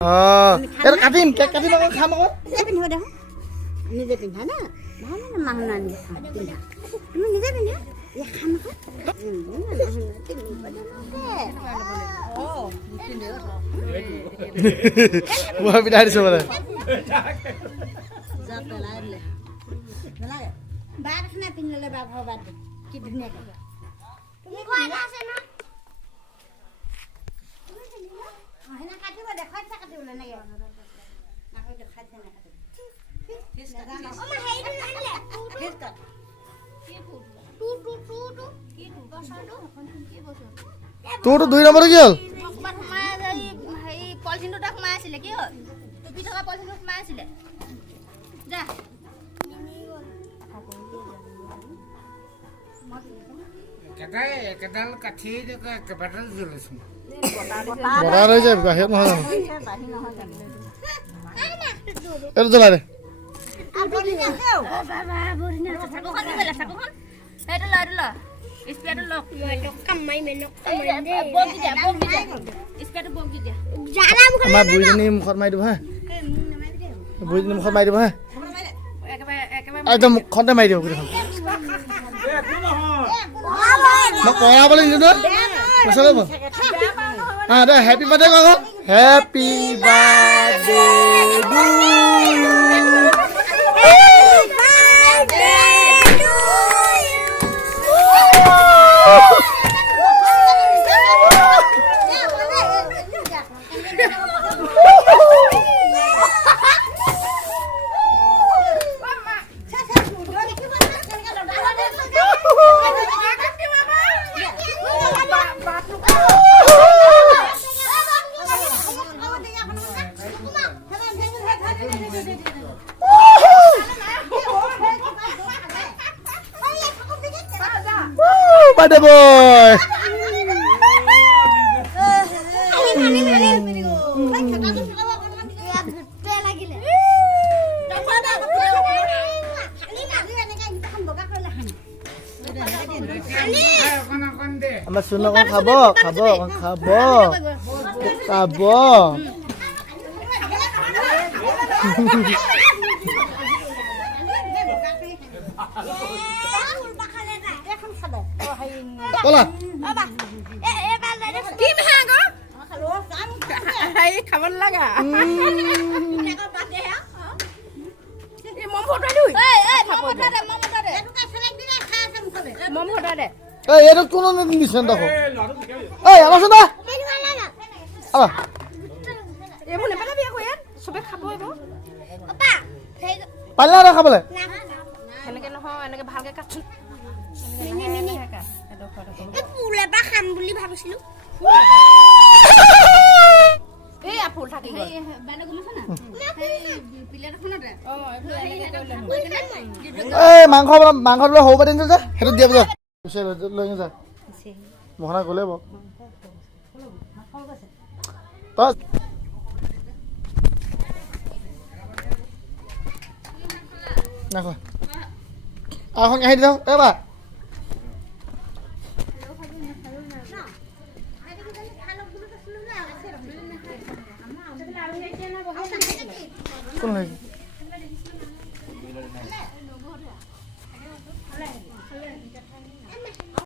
এটা কাটিম কেক কাটিম আকৌ খাম আকৌ নিজে পিন্ধিব দেখোন নিজে পিন্ধা না ভাল না মানুহ আনি পিন্ধা তুমি নিজে পিন্ধা এই খাম মই পিন্ধাই দিছোঁ মানে বাৰ খানা পিন্ধি ল'লে বা ঘৰ বাদ কি ধুনীয়াকৈ তুমি কোৱা আছে না হেনা কাটিব দেখাই কাটিব নেকি নাকৈ দেখাই না কাটিব ও মা হেইটো নালে ফিস্ট কি ফুট টু কি টু বছৰটো কি বছৰ তোৰটো 2 নম্বৰ কি হ'ল ক'বাত সোমাই হেই পলিথিনটো সোমাই আছিল কি হ'ল টুপি থকা পলিথিনটো সোমাই আছিল যা একেডাল কাঠি কেইবাটাল জ্বলাইছোঁ বৰা ৰৈ যায় বাহিৰত নহয় জানো এইটো জ্বলাই দে আমাৰ বুঢ়ীজনী মুখত মাৰি দিব হা বুঢ়ীজনী মুখত মাৰি দিব হা একদম মুখতে মাৰি দিব গোটেইখন মই কৰাবলৈ নিদিওঁ পইচা ল'ব দে হেপী বাৰ্থডে আকৌ happy birthday to you Birthday boy. Ama suno kong kabo. Kola. খাবাৰ লাগা এইটো কোনো নিদিছে দেখো আলোচনা দা এইবোৰ নেপেলাবি আকৌ ইয়াত চবে খাব এইবোৰ পাৰিলা না খাবলৈ সেনেকে নহয় এনেকে ভালকে কাটছোন পুলে বা খাম বুলি ভাবিছিলো এই ফুল থাকি গ'ল বানে গমছ না প্লেট এখনতে এই মাংস বোলে সৰু পাতি যে সেইটো দিয়া বুজা লৈ যা মহনা গ'লে বৌ নাখোৱা এখন কাঢ়ি দিওঁ এবাৰ কোন